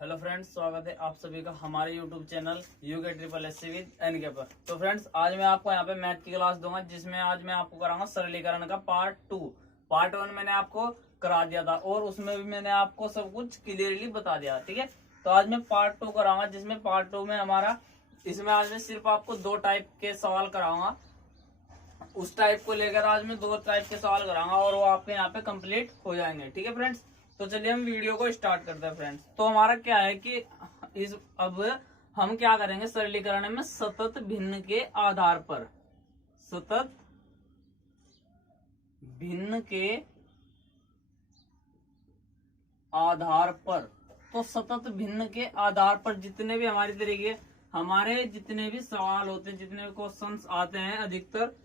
Hello friends, स्वागत है आप सभी का हमारे YouTube channel UK SSC with NK पर। तो फ्रेंड्स, आज मैं आपको यहाँ पे मैथ की क्लास दूंगा, जिसमें आज मैं आपको कराऊंगा सरलीकरण का पार्ट 2। पार्ट 1 मैंने आपको करा दिया था और उसमें भी मैंने आपको सब कुछ क्लियरली बता दिया, ठीक है। तो आज मैं पार्ट 2 कराऊंगा, जिसमें पार्ट 2 में हमारा इसमें आज मैं सिर्फ आपको 2 टाइप के सवाल कराऊंगा। उस टाइप को लेकर आज मैं 2 टाइप के सवाल कराऊंगा और वो आपके यहाँ पे कंप्लीट हो जाएंगे, ठीक है फ्रेंड्स। तो चलिए हम वीडियो को स्टार्ट करते हैं फ्रेंड्स। तो हमारा क्या है कि अब हम क्या करेंगे सरलीकरण में सतत भिन्न के आधार पर, सतत भिन्न के आधार पर। तो सतत भिन्न के आधार पर जितने भी हमारे जितने भी सवाल होते हैं, जितने भी क्वेश्चंस आते हैं अधिकतर,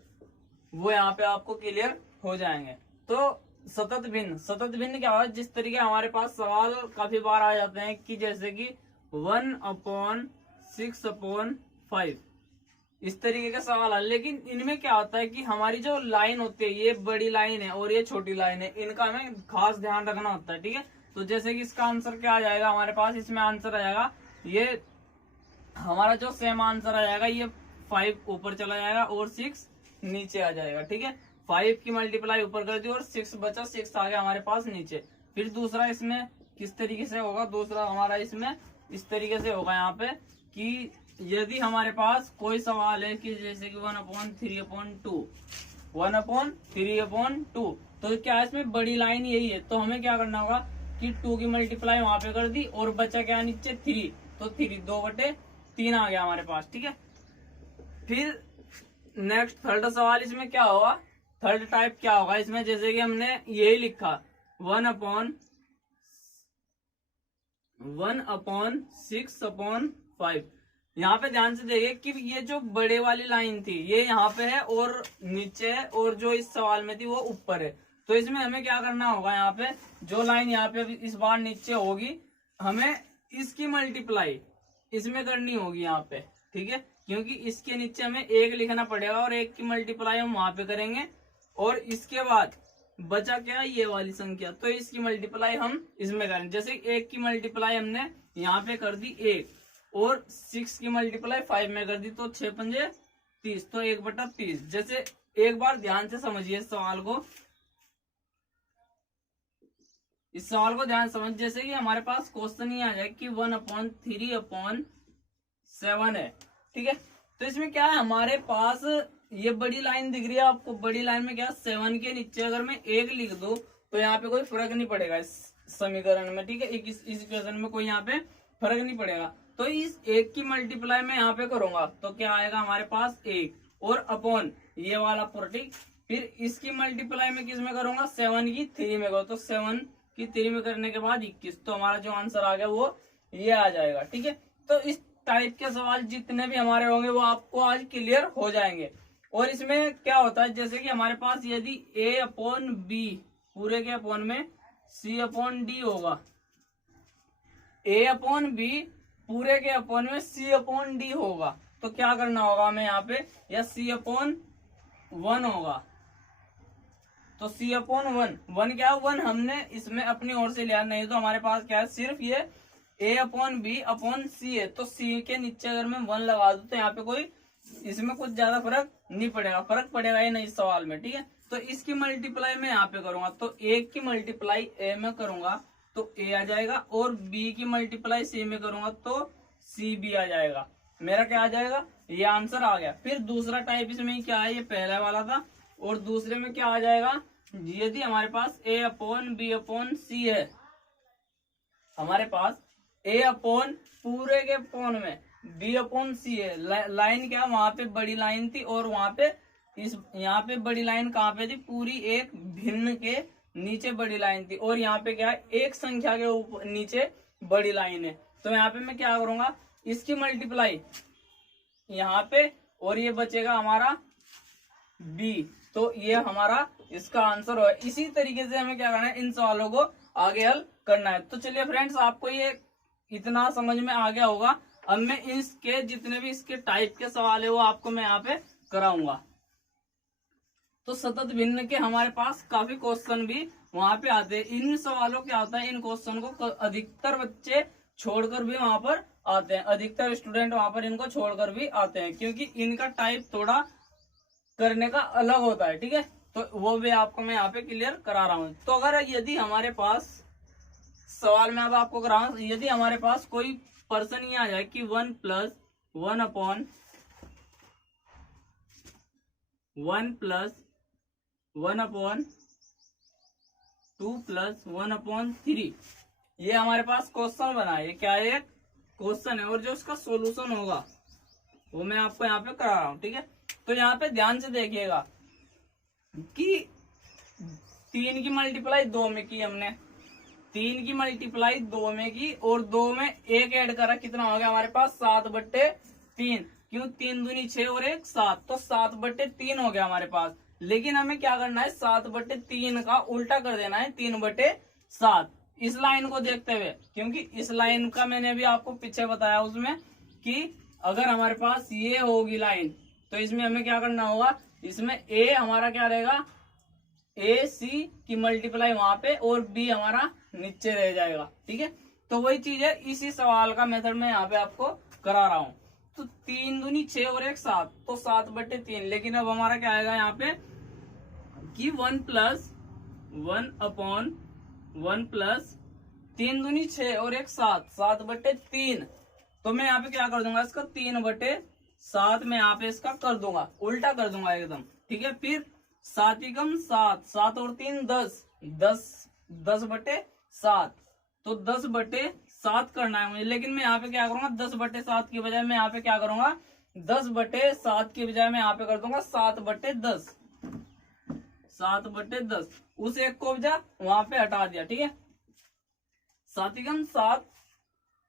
वो यहाँ पे आपको क्लियर हो जाएंगे। तो सतत भिन्न क्या होगा, जिस तरीके हमारे पास सवाल काफी बार आ जाते हैं कि जैसे कि 1/6/5 इस तरीके का सवाल है। लेकिन इनमें क्या होता है कि हमारी जो लाइन होती है, ये बड़ी लाइन है और ये छोटी लाइन है, इनका हमें खास ध्यान रखना होता है, ठीक है। तो जैसे कि इसका आंसर क्या आ जाएगा हमारे पास, इसमें आंसर आ जाएगा ये हमारा जो सेम आंसर आ जाएगा, ये 5 ऊपर चला जाएगा और 6 नीचे आ जाएगा, ठीक है। 5 की मल्टीप्लाई ऊपर कर दी और 6 बचा, 6 आ गया हमारे पास नीचे। फिर दूसरा इसमें किस तरीके से होगा, दूसरा हमारा इसमें इस तरीके से होगा यहाँ पे कि यदि हमारे पास कोई सवाल है कि जैसे कि 1/3/2 1/3/2, तो क्या है इसमें बड़ी लाइन यही है। तो हमें क्या करना होगा कि 2 की मल्टीप्लाई वहां पे कर दी और बचा क्या नीचे 3, तो 2/3 आ गया हमारे पास, ठीक है। फिर नेक्स्ट थर्ड सवाल इसमें क्या होगा, थर्ड टाइप क्या होगा इसमें, जैसे कि हमने यही लिखा 1/6/5। यहाँ पे ध्यान से देखिए कि ये जो बड़े वाली लाइन थी ये यहाँ पे है और नीचे है, और जो इस सवाल में थी वो ऊपर है। तो इसमें हमें क्या करना होगा, यहाँ पे जो लाइन यहाँ पे इस बार नीचे होगी, हमें इसकी मल्टीप्लाई इसमें करनी होगी यहाँ पे, ठीक है। क्योंकि इसके नीचे हमें 1 लिखना पड़ेगा और 1 की मल्टीप्लाई हम वहां पे करेंगे, और इसके बाद बचा क्या ये वाली संख्या, तो इसकी मल्टीप्लाई हम इसमें करेंगे। जैसे 1 की मल्टीप्लाई हमने यहाँ पे कर दी 1 और 6 की मल्टीप्लाई 5 में कर दी, तो 6×5 = 30, तो 1/30। जैसे एक बार ध्यान से समझिए इस सवाल को ध्यान समझ, जैसे कि हमारे पास क्वेश्चन ही आ जाए कि 1/3/7 है, ठीक है। तो इसमें क्या है हमारे पास ये बड़ी लाइन दिख रही है आपको, बड़ी लाइन में क्या 7 के नीचे अगर मैं 1 लिख दूं तो यहाँ पे कोई फर्क नहीं पड़ेगा इस समीकरण में, ठीक है। इस इक्वेशन में कोई यहाँ पे फर्क नहीं पड़ेगा। तो इस 1 की मल्टीप्लाई में यहाँ पे करूंगा तो क्या आएगा हमारे पास 1 और अपॉन ये वाला प्रोटिक। फिर इसकी मल्टीप्लाई में किस में करूंगा, 7 की 3 में करो, तो 7 की 3 में करने के बाद 21, तो हमारा जो आंसर आ गया वो ये आ जाएगा, ठीक है। तो इस टाइप के सवाल जितने भी हमारे होंगे वो आपको आज क्लियर हो जाएंगे। और इसमें क्या होता है, जैसे कि हमारे पास यदि A/B पूरे के अपॉन में C/D होगा, A/B पूरे के अपॉन में C/D होगा, तो क्या करना होगा हमें यहाँ पे, या C/1 होगा, तो C/1 क्या है, 1 हमने इसमें अपनी ओर से लिया, नहीं तो हमारे पास क्या है सिर्फ ये A/B/C है। तो C के नीचे अगर मैं 1 लगा दूं तो यहाँ पे कोई इसमें कुछ ज्यादा फर्क नहीं पड़ेगा, फर्क पड़ेगा ही नहीं इस सवाल में, ठीक है। तो इसकी मल्टीप्लाई मैं यहाँ पे करूंगा, तो 1 की मल्टीप्लाई A में करूंगा तो A आ जाएगा, और B की मल्टीप्लाई C में करूंगा तो CB आ जाएगा। मेरा क्या आ जाएगा, ये आंसर आ गया। फिर दूसरा टाइप इसमें क्या है, ये पहला वाला था, और दूसरे में क्या आ जाएगा, यदि हमारे पास A/B/C है, हमारे पास A/ पूरे के अपॉन में B/C है, लाइन क्या वहां पे बड़ी लाइन थी और वहां पे यहाँ पे बड़ी लाइन कहाँ पे थी, पूरी एक भिन्न के नीचे बड़ी लाइन थी, और यहाँ पे क्या है एक संख्या के ऊपर नीचे बड़ी लाइन है। तो यहाँ पे मैं क्या करूंगा, इसकी मल्टीप्लाई यहाँ पे, और ये बचेगा हमारा B, तो ये हमारा इसका आंसर होगा। इसी तरीके से हमें क्या करना है, इन सवालों को आगे हल करना है। तो चलिए फ्रेंड्स, आपको ये इतना समझ में आ गया होगा। अब मैं इसके जितने भी इसके टाइप के सवाल है वो आपको मैं यहाँ पे कराऊंगा। तो सतत भिन्न के हमारे पास काफी क्वेश्चन भी वहां पे आते हैं। इन सवालों क्या होता है, इन क्वेश्चन को अधिकतर बच्चे छोड़कर भी वहां पर आते हैं, अधिकतर स्टूडेंट वहां पर इनको छोड़कर भी आते हैं, क्योंकि इनका टाइप थोड़ा करने का अलग होता है। ठीक है, तो वो भी आपको मैं यहाँ पे क्लियर करा रहा हूँ। तो अगर यदि हमारे पास सवाल में अब आपको करा रहा हूँ, यदि हमारे पास कोई पर्सन ये आ जाए कि 1 plus 1 upon 1 plus 1 upon 2 plus 1 upon 3, ये हमारे पास क्वेश्चन बना है। ये क्या है? एक क्वेश्चन है, और जो उसका सॉल्यूशन होगा वो मैं आपको यहाँ पे करा रहा हूँ। ठीक है, तो यहाँ पे ध्यान से देखिएगा कि 3 की मल्टीप्लाई 2 में की हमने, 3 की मल्टीप्लाई 2 में की, और 2 में 1 ऐड करा, कितना हो गया हमारे पास 7/3। क्यों? 3 दूनी 6 और 1 7, तो 7/3 हो गया हमारे पास। लेकिन हमें क्या करना है? 7/3 का उल्टा कर देना है 3/7 इस लाइन को देखते हुए, क्योंकि इस लाइन का मैंने भी आपको पीछे बताया उसमें कि अगर हमारे पास ये होगी लाइन, तो इसमें हमें क्या करना होगा? इसमें ए हमारा क्या रहेगा? ए सी की मल्टीप्लाई वहां पे, और बी हमारा नीचे रह जाएगा। ठीक है, तो वही चीज है, इसी सवाल का मेथड मैं यहाँ पे आपको करा रहा हूँ। तो 3 दूनी 6 और 1 7, तो 7/3। लेकिन अब हमारा क्या आएगा यहाँ पे कि 1 प्लस 1 अपॉन 1 प्लस 3 दूनी 6 और 1 7, 7/3। तो मैं यहाँ पे क्या कर दूंगा? इसका 3/7 में यहाँ पे इसका कर दूंगा, उल्टा कर दूंगा एकदम। ठीक है, फिर 7 एकम 7, 7 और 3 10, 10/7, तो 10/7 करना है मुझे। लेकिन मैं यहाँ पे क्या करूंगा? 10/7 की बजाय मैं यहाँ पे क्या करूंगा? 10/7 की बजाय मैं यहाँ पे कर दूंगा 7/10, 7/10। उस एक को बजा वहां पे हटा दिया। ठीक है, 7 एकम 7,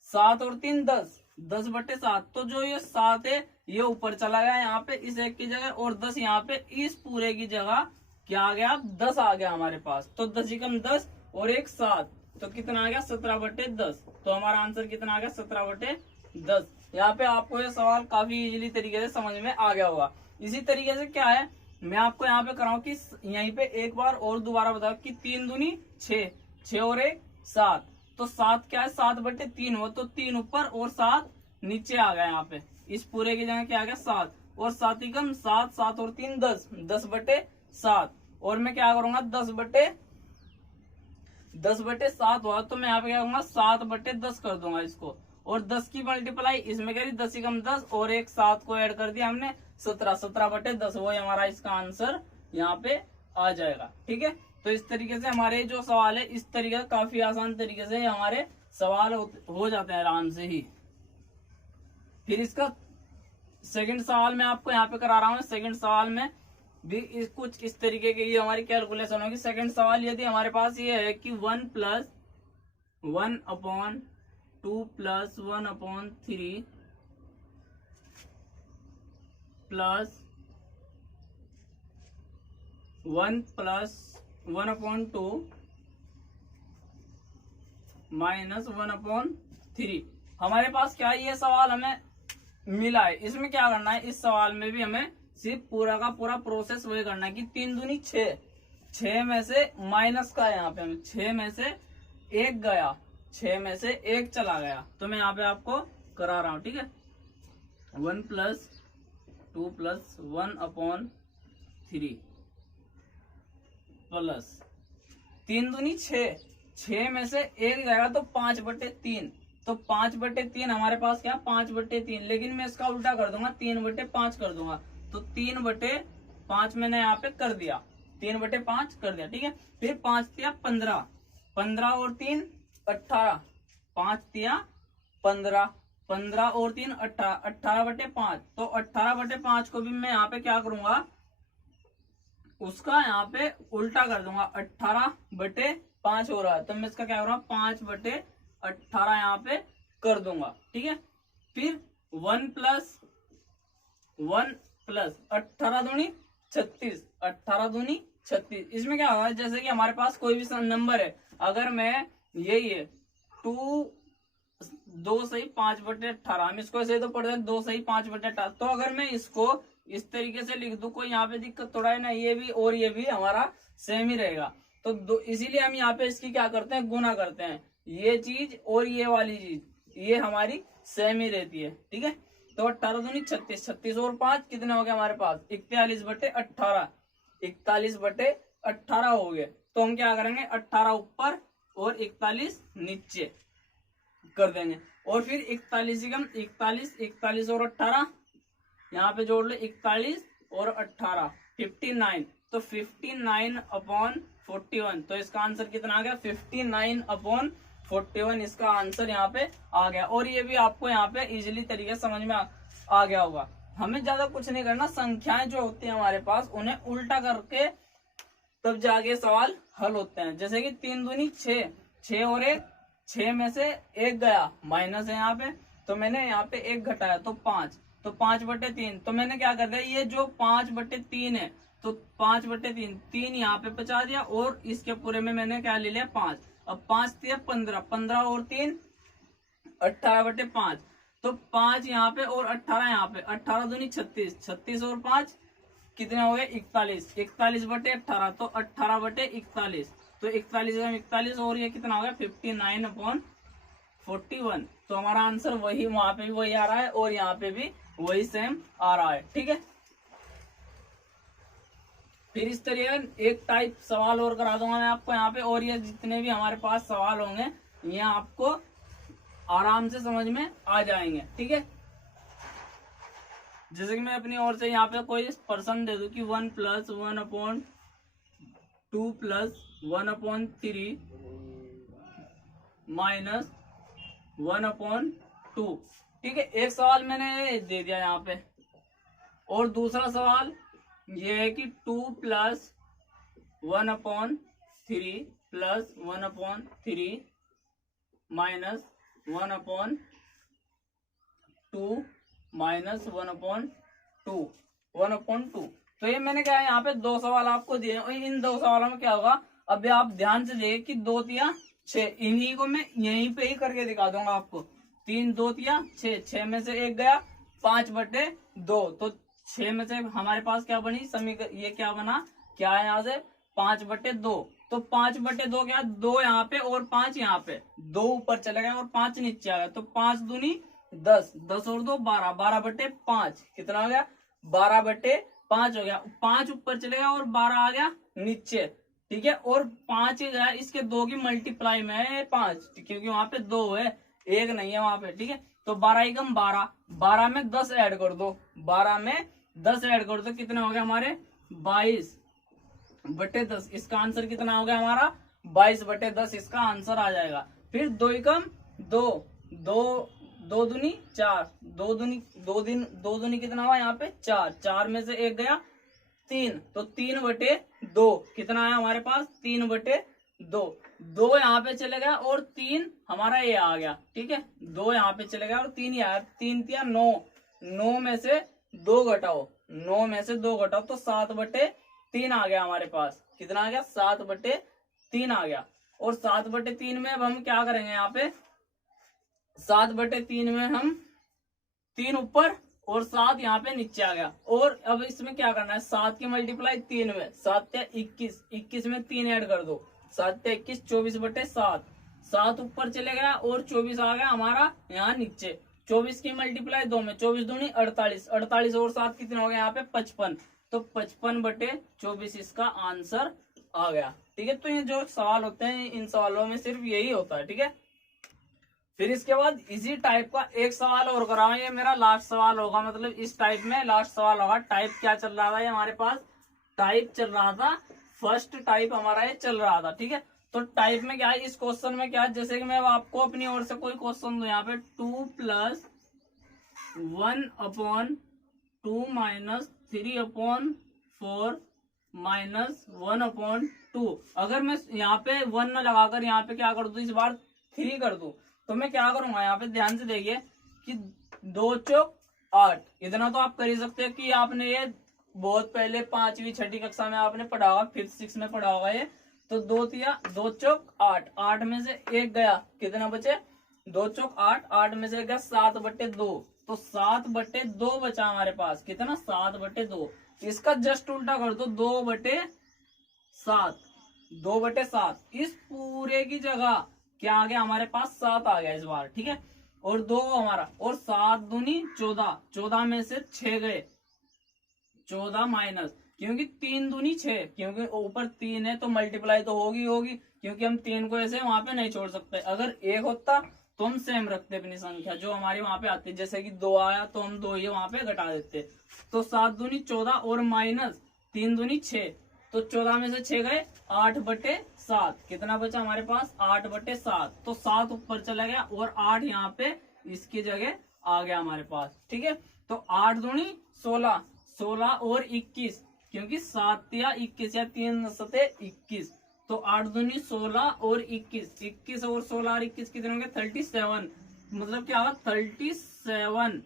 7 और 3 10, 10/7। तो जो ये 7 है ये ऊपर चला गया यहाँ पे इस एक की जगह, और 10 यहाँ पे इस पूरे की जगह क्या आ गया? 10 आ गया हमारे पास। तो 10 एकम 10 और 1 7, तो कितना आ गया? 17/10। तो हमारा आंसर कितना आ गया? 17/10। यहाँ पे आपको ये सवाल काफी इजीली तरीके से समझ में आ गया होगा। इसी तरीके से क्या है, मैं आपको यहाँ पे कराऊं कि यहीं पे एक बार और दोबारा बताओ कि 3 दूनी 6, 6 और 1 7, तो 7 क्या है? 7/3 हो, तो 3 ऊपर और 7 नीचे आ गया। यहाँ पे इस पूरे की जगह क्या आ गया? 7, और 7 एकम 7, 7 और 3 10, 10/7। और मैं क्या करूंगा? 10/7 हुआ, तो मैं यहाँ पे क्या करूंगा? 7/10 कर दूंगा इसको, और 10 की मल्टीप्लाई इसमें करी 10 एकम 10 और 1 7 को ऐड कर दिया हमने 17, 17/10। वो हमारा इसका आंसर यहाँ पे आ जाएगा। ठीक है, तो इस तरीके से हमारे जो सवाल है, इस तरीके से काफी आसान तरीके से हमारे सवाल हो जाते हैं आराम से ही। फिर इसका सेकंड सवाल मैं आपको यहाँ पे करा रहा हूँ। सेकंड सवाल में भी कुछ इस तरीके की हमारी कैलकुलेशन होगी। सेकंड सवाल यदि हमारे पास ये है कि 1 plus 1 upon 2 plus 1 upon 3 plus 1 plus 1 upon 2 minus 1 upon 3, हमारे पास क्या है? ये सवाल हमें मिला है। इसमें क्या करना है? इस सवाल में भी हमें सिर्फ पूरा का पूरा प्रोसेस वही करना है कि 3 दूनी 6, 6 में से माइनस का है, यहाँ पे हमें 6 में से 1 गया, 6 में से 1 चला गया, तो मैं यहाँ पे आपको करा रहा हूँ। ठीक है, 1 प्लस 2 प्लस 1 अपॉन 3 प्लस 3 दूनी 6, 6 में से 1 जाएगा तो 5/3, तो 5/3 हमारे पास क्या? 5/3। लेकिन मैं इसका उल्टा कर दूंगा, 3/5 कर दूंगा, तो 3/5 मैंने यहाँ पे कर दिया, 3/5 कर दिया। ठीक है, फिर 5 तिया 15, 15 और 3 18, 5 तिया 15, 15 और 3 18, 18/5। तो 18/5 को भी मैं यहाँ पे क्या करूंगा? उसका यहाँ पे उल्टा कर दूंगा, 18/5 हो रहा है, तो मैं इसका क्या करूंगा? 5/18 यहाँ पे कर दूंगा। ठीक है, फिर 1 प्लस 18 दूनी 36, 18 दूनी 36। इसमें क्या होगा? जैसे कि हमारे पास कोई भी नंबर है, अगर मैं यही है 2 सही 5/18, हम इसको ऐसे तो पढ़ते हैं 2 सही 5/18, तो अगर मैं इसको इस तरीके से लिख दूं, कोई यहाँ पे दिक्कत थोड़ा है ना, ये भी और ये भी हमारा सेम ही रहेगा। तो इसीलिए हम यहाँ पे इसकी क्या करते हैं? गुना करते हैं, ये चीज और ये वाली चीज, ये हमारी सेम ही रहती है, ठीक है। तो 18 दूनी 36, 36 और 5 कितने हो गए हमारे पास 41/18, 41/18 हो गए। तो हम क्या करेंगे 18 ऊपर और 41 नीचे कर देंगे, और फिर 41 कम 41, 41 और 18 यहाँ पे जोड़ लो, 41 और 18 59, तो 59/41, तो इसका आंसर कितना आ गया 59/41, इसका आंसर यहाँ पे आ गया। और ये भी आपको यहाँ पे इजीली तरीके समझ में आ गया होगा। हमें ज्यादा कुछ नहीं करना, संख्याएं जो होती है हमारे पास उन्हें उल्टा करके तब जाके सवाल हल होते हैं। जैसे कि 3 दूनी 6, 6 और 1, 6 में से 1 गया, माइनस है यहाँ पे, तो मैंने यहाँ पे 1 घटाया तो 5, तो 5/3, तो मैंने क्या कर दिया, ये जो 5/3 है तो 5/3, 3 यहाँ पे बचा दिया, और इसके पूरे में मैंने क्या ले लिया 5। अब 5 दिया 15, 15 और 3 18/5, तो 5 यहाँ पे और 18 यहाँ पे, 18 दूनी 36, 36 और 5 कितने हो गए 41, 41/18, तो 18/41, तो 41 और ये कितना हो गया 59/41। तो हमारा आंसर वही, वहां पे भी वही आ रहा है और यहाँ पे भी वही सेम आ रहा है, ठीक है। फिर इस तरीके एक टाइप सवाल और करा दूंगा मैं आपको यहाँ पे, और ये जितने भी हमारे पास सवाल होंगे ये आपको आराम से समझ में आ जाएंगे, ठीक है। जैसे कि मैं अपनी ओर से यहाँ पे कोई पर्सन दे दूं कि 1 + 1/2 + 1/3 - 1/2, ठीक है। एक सवाल मैंने दे दिया यहाँ पे, और दूसरा सवाल ये है कि 2 + 1/3 + 1/3 - 1/2 - 1/2। तो ये मैंने क्या है यहाँ पे 2 सवाल आपको दिए, और इन 2 सवालों में क्या होगा, अब आप ध्यान से देखिए कि 2 तिया 6, इन्हीं को मैं यहीं पे ही करके दिखा दूंगा आपको। 3 2 तिया 6, 6 में से 1 गया 5/2, तो 6 में से हमारे पास क्या बनी समीकरण, ये क्या बना, क्या है यहाँ से 5/2, तो 5/2 क्या 2 यहाँ पे और 5 यहाँ पे, 2 ऊपर चले गए और 5 नीचे आ गया, तो 5 दूनी 10, 10 और 2 12, 12/5 कितना हो गया 12/5 हो गया। 5 ऊपर चले गया और 12 आ गया नीचे, ठीक है। और 5 गया इसके 2 की मल्टीप्लाई में है 5, क्योंकि वहां पे 2 है, 1 नहीं है वहां पे, ठीक है। तो 12 एकम 12, 12 में 10 ऐड कर दो, 12 में 10 ऐड कर दो, कितने हो गए हमारे 22/10, इसका आंसर कितना हो गया हमारा 22/10, इसका आंसर आ जाएगा। फिर 2 एकम 2, 2 दूनी 4, 2 दूनी कितना हुआ यहाँ पे 4, 4 में से 1 गया 3, तो 3/2 कितना है हमारे पास 3/2, 2 यहाँ पे चले गया और 3 हमारा ये आ गया, ठीक है। 2 यहाँ पे चले गया और 3 यार 3 तिया 9, 9 में से 2 घटाओ, 9 में से 2 घटाओ, तो 7/3 आ गया हमारे पास, कितना आ गया 7/3 आ गया। और 7/3 में अब हम क्या करेंगे यहाँ पे, 7/3 में हम 3 ऊपर और 7 यहाँ पे नीचे आ गया। और अब इसमें क्या करना है, 7 की मल्टीप्लाई 3 में, 7 या 21, 21 में 3 ऐड कर दो, 7 या 21 24/7, 7 ऊपर चले गया और 24 आ गया हमारा यहाँ नीचे। 24 की मल्टीप्लाई 2 में, 24 दूनी 48, 48 और 7 कितने हो गए यहाँ पे 55, तो 55/24 इसका आंसर आ गया, ठीक है। तो ये जो सवाल होते हैं इन सवालों में सिर्फ यही होता है, ठीक है। फिर इसके बाद इसी टाइप का एक सवाल और कराऊं, ये मेरा लास्ट सवाल होगा, मतलब इस टाइप में लास्ट सवाल होगा। टाइप क्या चल रहा था ये हमारे पास, टाइप चल रहा था फर्स्ट टाइप हमारा ये चल रहा था, ठीक है। तो टाइप में क्या है, इस क्वेश्चन में क्या है, जैसे कि मैं आपको अपनी ओर से कोई क्वेश्चन दूं यहाँ पे 2 + 1/2 - 3/4 - 1/2, अगर मैं यहाँ पे 1 न लगाकर यहाँ पे क्या कर दूं, इस बार 3 कर दूं, तो मैं क्या करूंगा यहाँ पे ध्यान से देखिए कि 2 चौक 8, इतना तो आप कर ही सकते हैं कि आपने ये बहुत पहले 5वीं 6ठी कक्षा में आपने पढ़ा होगा, 5th 6th में पढ़ा होगा ये। तो 2 चौक 8, 8 में से 1 गया, कितना बचे 2 चौक 8, 8 में से 1 गया 7/2, तो 7/2 बचा हमारे पास, कितना 7/2। इसका जस्ट उल्टा कर दो 2/7, 2/7, इस पूरे की जगह क्या आ गया हमारे पास 7 आ गया इस बार, ठीक है। और 2 हमारा, और 7 दूनी 14, 14 में से 6 गए, 14 माइनस, क्योंकि 3 दूनी 6, क्योंकि ऊपर 3 है तो मल्टीप्लाई तो होगी होगी, क्योंकि हम 3 को ऐसे वहां पे नहीं छोड़ सकते। अगर 1 होता तो हम सेम रखते अपनी संख्या जो हमारी वहां पे आती, जैसे कि 2 आया तो हम 2 ही वहां पे घटा देते। तो 7 दूनी 14 और माइनस 3 दूनी 6, तो 14 में से 6 गए, 8/7, कितना बचा हमारे पास, 8/7, तो 7 ऊपर चला गया और 8 यहाँ पे इसकी जगह आ गया हमारे पास। ठीक है, तो 8 दूनी 16, 16 और 21, क्योंकि 7 या 21 या 3 सते 21, तो 8 दूनी 16 और 21, 21 और 16 और 21 कितने होंगे, 37, मतलब क्या होगा 37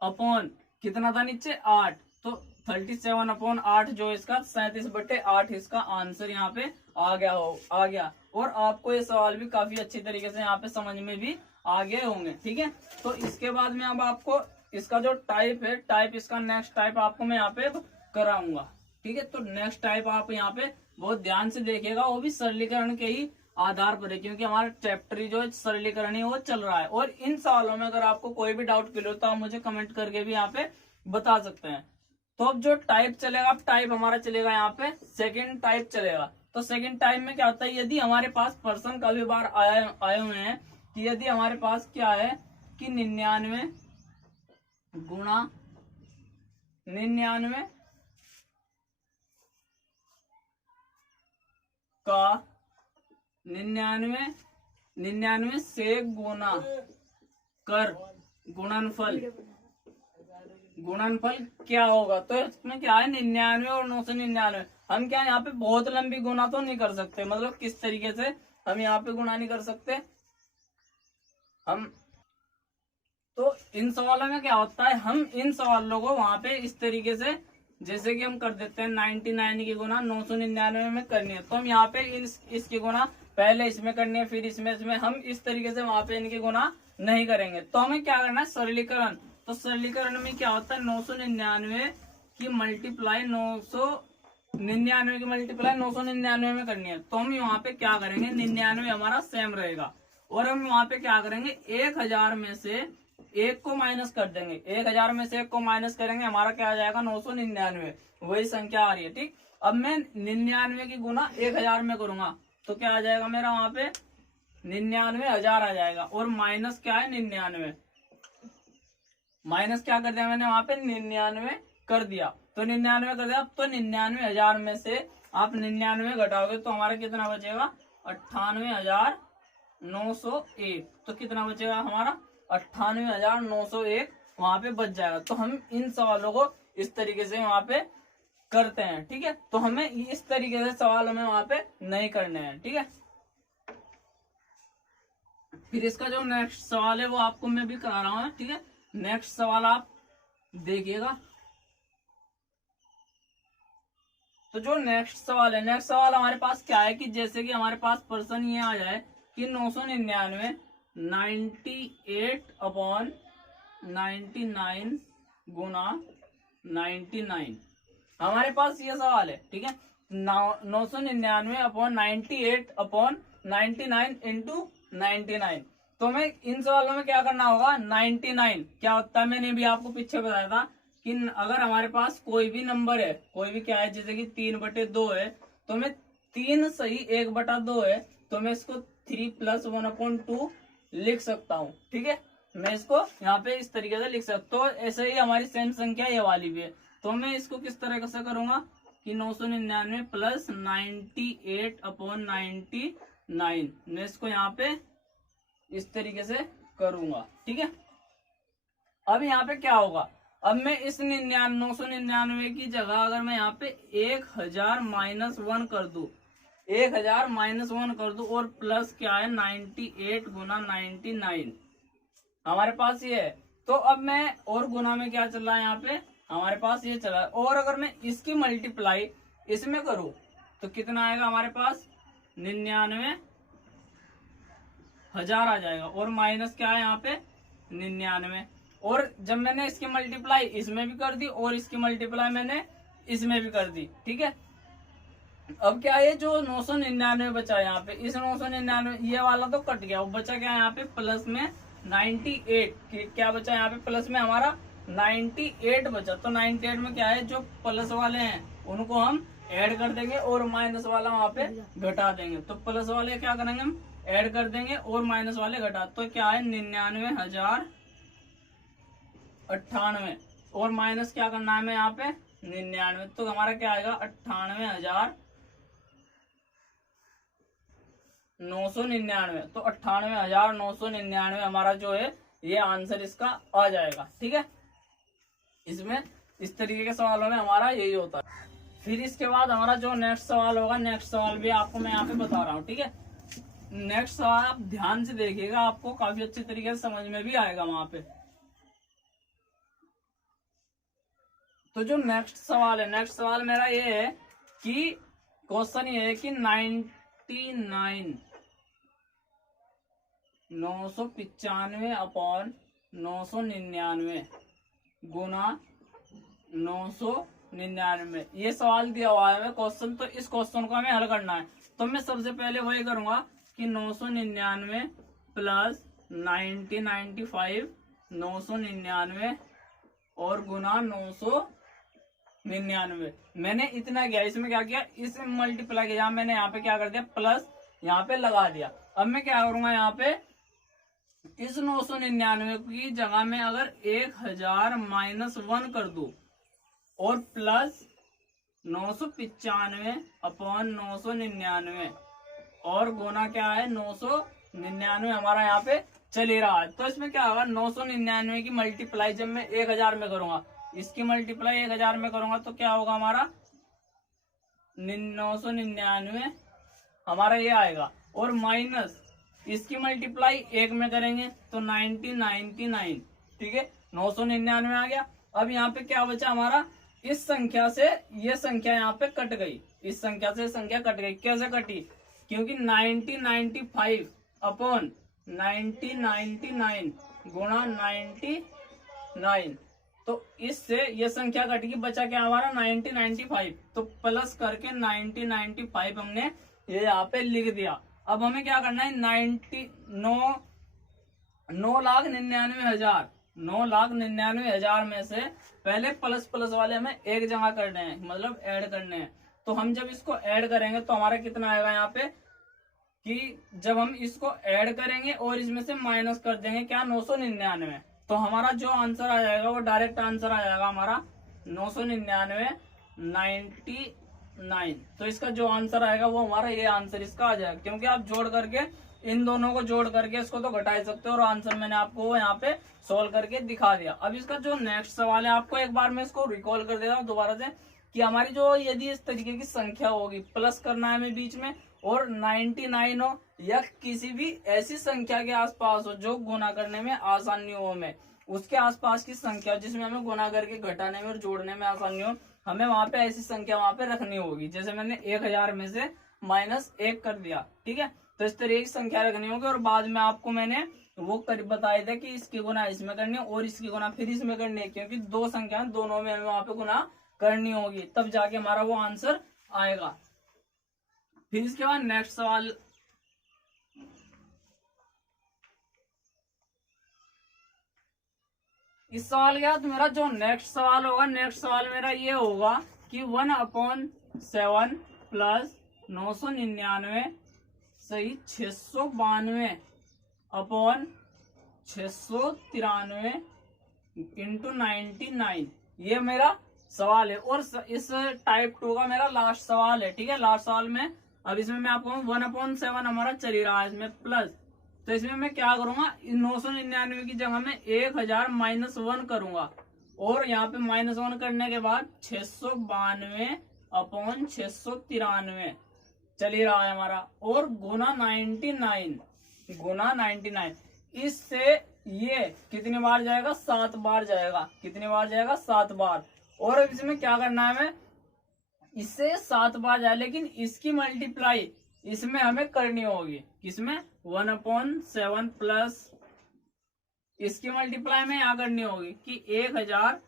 अपॉन कितना था नीचे 8, तो 37/8 जो इसका 37/8 इसका आंसर यहाँ पे आ गया। और आपको ये सवाल भी काफी अच्छी तरीके से यहाँ पे समझ में भी आ गए होंगे। ठीक है, तो इसके बाद में अब आपको इसका जो टाइप है, इसका नेक्स्ट टाइप आपको मैं यहाँ पे कराऊंगा। ठीक है, तो नेक्स्ट टाइप आप यहाँ पे बहुत ध्यान से देखिएगा, वो भी सरलीकरण के ही आधार पर है, क्योंकि हमारा चैप्टर जो सरलीकरण है वो चल रहा है। और इन सवालों में अगर आपको कोई भी डाउट क्लियर हो तो आप मुझे कमेंट करके भी यहाँ पे बता सकते हैं। तो अब जो टाइप चलेगा, अब टाइप हमारा चलेगा यहाँ पे सेकंड टाइप चलेगा। तो सेकंड टाइप में क्या होता है, यदि हमारे पास पर्सन कभी बार आए हुए हैं कि यदि हमारे पास क्या है कि 99 गुणा 99 का 99 से गुना कर गुणनफल क्या होगा। तो इसमें क्या है 99 और 999, हम क्या यहाँ पे बहुत लंबी गुना तो नहीं कर सकते, मतलब किस तरीके से हम यहाँ पे गुणा नहीं कर सकते हम। तो इन सवालों में क्या होता है, हम इन सवालों को वहां पे इस तरीके से जैसे कि हम कर देते हैं 99 की गुना 999 में करनी है, तो हम यहाँ पे इसकी गुना पहले इसमें करनी है, फिर इसमें हम इस तरीके से वहां पे इनकी गुना नहीं करेंगे। तो हमें क्या करना है, सरलीकरण। तो सरलीकरण में क्या होता है, 999 की मल्टीप्लाई 999 में करनी है, तो हम यहाँ पे क्या करेंगे, 99 हमारा सेम रहेगा, और हम वहां पे क्या करेंगे 1000 में से 1 को माइनस कर देंगे, 1000 में से 1 को माइनस करेंगे, हमारा क्या आ जाएगा 999, वही संख्या आ रही है। ठीक, अब मैं 99 की गुना 1000 में करूंगा तो क्या आ जाएगा मेरा वहां पे 99,000 आ जाएगा, और माइनस क्या है 99, माइनस क्या कर दिया मैंने वहां पे 99 कर दिया, तो 99 कर दिया। अब तो 99,000 में से आप 99 घटाओगे तो हमारा कितना बचेगा 98,901, तो कितना बचेगा हमारा 98,901 वहां पे बच जाएगा। तो हम इन सवालों को इस तरीके से वहां पे करते हैं। ठीक है, तो हमें इस तरीके से सवाल हमें वहां पे नहीं करने हैं। ठीक है, फिर इसका जो नेक्स्ट सवाल है वो आपको मैं भी करा रहा हूँ। ठीक है, नेक्स्ट सवाल आप देखिएगा। तो जो नेक्स्ट सवाल है, नेक्स्ट सवाल हमारे पास क्या है कि जैसे कि हमारे पास पर्सन ये आ जाए कि 999 98/99 गुना 99, हमारे पास ये सवाल है। ठीक है, 999/98/99 इंटू 99, तो हमें इन सवालों में क्या करना होगा, 99 क्या होता है मैंने भी आपको पीछे बताया था कि अगर हमारे पास कोई भी नंबर है, कोई भी क्या है, जैसे कि 3/2 है, तो मैं 3 सही 1/2 है, तो मैं इसको 3 + 1/2 लिख सकता हूँ। ठीक है, मैं इसको यहाँ पे इस तरीके से लिख सकता हूँ। ऐसे ही हमारी सेम संख्या ये वाली भी है, तो मैं इसको किस तरह से करूंगा कि 999 + 98/99, मैं इसको यहाँ पे इस तरीके से करूंगा। ठीक है, अब यहाँ पे क्या होगा, अब मैं इस 999 की जगह अगर मैं यहाँ पे 1000 - 1 कर दूं, 1000 - 1 कर दूं, और प्लस क्या है 98 गुना 99 हमारे पास ये है। तो अब मैं और गुना में क्या चल रहा है यहाँ पे हमारे पास ये चला है, और अगर मैं इसकी मल्टीप्लाई इसमें करूं तो कितना आएगा हमारे पास 99,000 आ जाएगा, और माइनस क्या है यहाँ पे 99, और जब मैंने इसकी मल्टीप्लाई इसमें भी कर दी और इसकी मल्टीप्लाई मैंने इसमें भी कर दी। ठीक है, अब क्या है, जो 999 बचा यहाँ पे, इस 999 ये वाला तो कट गया, वो बचा क्या यहाँ पे प्लस में 98। क्या बचा यहाँ पे प्लस में हमारा 98 बचा। तो 98 में क्या है, जो प्लस वाले हैं उनको हम ऐड कर देंगे और माइनस वाला वहां पे घटा देंगे। तो प्लस वाले क्या करेंगे, हम ऐड कर देंगे और माइनस वाले घटा। तो क्या है 99,098 और माइनस क्या करना है हमें यहाँ पे 99। तो हमारा क्या आएगा 98,999। तो 98,999 हमारा जो है ये आंसर इसका आ जाएगा। ठीक है, इसमें इस तरीके के सवालों में हमारा यही होता है। फिर इसके बाद हमारा जो नेक्स्ट सवाल होगा, नेक्स्ट सवाल भी आपको मैं यहाँ पे बता रहा हूँ। ठीक है, नेक्स्ट सवाल आप ध्यान से देखिएगा, आपको काफी अच्छे तरीके से समझ में भी आएगा वहां पे। तो जो नेक्स्ट सवाल है, नेक्स्ट सवाल मेरा ये है कि क्वेश्चन ये है कि 99,995 अपॉन 999 गुना 999, ये सवाल दिया हुआ है क्वेश्चन। तो इस क्वेश्चन को हमें हल करना है। तो मैं सबसे पहले वही करूंगा कि 999 प्लस 9095 999 और गुना 999। मैंने इतना किया, इसमें क्या किया, इस मल्टीप्लाई किया, मैंने यहाँ पे क्या कर दिया प्लस यहाँ पे लगा दिया। अब मैं क्या करूंगा यहाँ पे इस 999 की जगह में अगर 1000 माइनस 1 कर दूं और प्लस 995 अपॉन 999 और गुना क्या है 999 हमारा यहाँ पे चल ही रहा है। तो इसमें क्या होगा 999 की मल्टीप्लाई जब मैं 1000 में करूंगा, इसकी मल्टीप्लाई 1000 में करूंगा तो क्या होगा हमारा 999 हमारा ये आएगा और माइनस इसकी मल्टीप्लाई 1 में करेंगे तो 99। ठीक है, 999 आ गया। अब यहाँ पे क्या बचा हमारा, इस संख्या से ये संख्या यहाँ पे कट गई, इस संख्या से संख्या कट गई। कैसे कटी, क्योंकि 9095 अपॉन 9099 गुणा 99, तो इससे ये संख्या कट गई, बचा क्या हमारा 9095। तो प्लस करके 9095 हमने ये यहाँ पे लिख दिया। अब हमें क्या करना है 9,99,000 9,99,000 में से पहले प्लस प्लस वाले हमें एक जगह करने हैं, मतलब ऐड करने हैं। तो हम जब इसको ऐड करेंगे तो हमारा कितना आएगा यहाँ पे कि जब हम इसको ऐड करेंगे और इसमें से माइनस कर देंगे क्या 999, तो हमारा जो आंसर आ जाएगा वो डायरेक्ट आंसर आ जाएगा हमारा 999 99। तो इसका जो आंसर आएगा वो हमारा ये आंसर इसका आ जाएगा, क्योंकि आप जोड़ करके इन दोनों को जोड़ करके इसको तो घटा ही सकते हो और आंसर मैंने आपको यहाँ पे सोल्व करके दिखा दिया। अब इसका जो नेक्स्ट सवाल है, आपको एक बार मैं इसको रिकॉल कर देता हूँ दोबारा से कि हमारी जो यदि इस तरीके की संख्या होगी, प्लस करना है हमें बीच में और 99 हो या किसी भी ऐसी संख्या के आसपास हो जो गुना करने में आसानी हो, हमें उसके आसपास की संख्या जिसमें हमें गुना करके घटाने में और जोड़ने में आसानी हो, हमें वहां पे ऐसी संख्या वहां पे रखनी होगी। जैसे मैंने 1000 में से -1 कर दिया, ठीक है, तो इस तरीके की संख्या रखनी होगी। और बाद में आपको मैंने वो कर बताया था कि इसकी गुना इसमें करनी है और इसकी गुना फिर इसमें करनी है, क्योंकि दो संख्या दोनों में हमें वहां पे गुना करनी होगी, तब जाके हमारा वो आंसर आएगा। फिर इसके बाद नेक्स्ट सवाल, इस सवाल के बाद मेरा जो नेक्स्ट सवाल होगा, नेक्स्ट सवाल मेरा ये होगा कि 1/7 प्लस 999 सही 692 अपॉन 693 इंटू 99, ये मेरा सवाल है। और इस टाइप 2 का मेरा लास्ट सवाल है। ठीक है, लास्ट सवाल में अब इसमें मैं आपको 1/7 हमारा चल ही रहा है इसमें प्लस, तो इसमें मैं क्या करूंगा 999 की जगह में 1000 -1 करूंगा और यहाँ पे -1 करने के बाद 692 अपॉन 693 चल ही रहा है हमारा और गुना 99 इससे ये कितनी बार जाएगा 7 बार जाएगा। कितनी बार जाएगा 7 बार। और अब इसमें क्या करना है हमें, इससे 7 बार जाए, लेकिन इसकी मल्टीप्लाई इसमें हमें करनी होगी। किसमें 1/7 प्लस इसकी मल्टीप्लाई में यहाँ करनी होगी कि 1000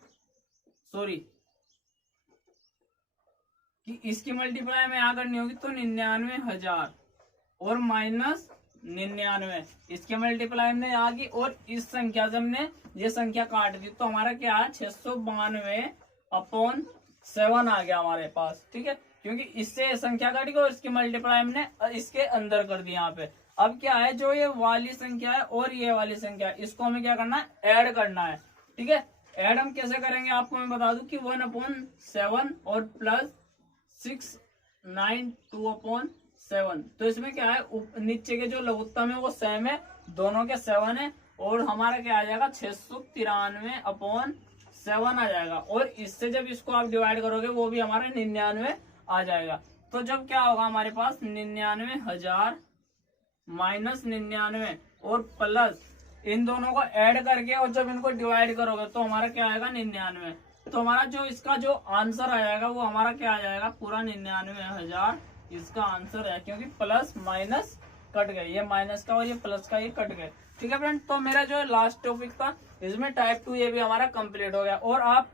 कि इसकी मल्टीप्लाई में यहाँ करनी होगी तो 99,000 और माइनस 99 इसके मल्टीप्लाई में आ गई, और इस संख्या से हमने ये संख्या काट दी तो हमारा क्या है 692/7 आ गया हमारे पास। ठीक है, क्योंकि इससे संख्या काटी और इसकी मल्टीप्लाई हमने इसके अंदर कर दी यहाँ पे। अब क्या है, जो ये वाली संख्या है और ये वाली संख्या है, इसको हमें क्या करना है, ऐड करना है। ठीक है, ऐड हम कैसे करेंगे आपको मैं बता दूं कि 1/7 और प्लस 692/7। तो इसमें क्या है, नीचे के जो लघुत्तम है वो सेम है, दोनों के 7 है, और हमारा क्या आ जाएगा 693/7 आ जाएगा। और इससे जब इसको आप डिवाइड करोगे वो भी हमारा 99 आ जाएगा। तो जब क्या होगा हमारे पास 99,000 माइनस 99 और प्लस इन दोनों को ऐड करके और जब इनको डिवाइड करोगे तो हमारा क्या आएगा 99। तो हमारा जो इसका जो आंसर आ जाएगा वो हमारा क्या आ जाएगा, पूरा 99,000 इसका आंसर है, क्योंकि प्लस माइनस कट गए, ये माइनस का और ये प्लस का ये कट गए। ठीक है फ्रेंड, तो मेरा जो लास्ट टॉपिक था इसमें टाइप 2 ये भी हमारा कंप्लीट हो गया। और आप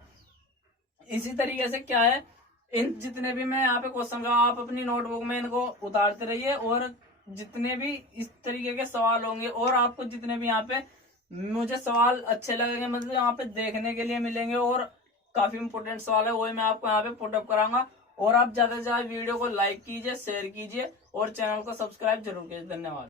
इसी तरीके से क्या है, इन जितने भी मैं यहाँ पे क्वेश्चन का आप अपनी नोटबुक में इनको उतारते रहिए, और जितने भी इस तरीके के सवाल होंगे और आपको जितने भी यहाँ पे मुझे सवाल अच्छे लगेंगे, मतलब यहाँ पे देखने के लिए मिलेंगे और काफी इंपोर्टेंट सवाल है, वही मैं आपको यहाँ पे पुटअप कराऊंगा। और आप ज्यादा से ज्यादा वीडियो को लाइक कीजिए, शेयर कीजिए और चैनल को सब्सक्राइब जरूर कीजिए। धन्यवाद।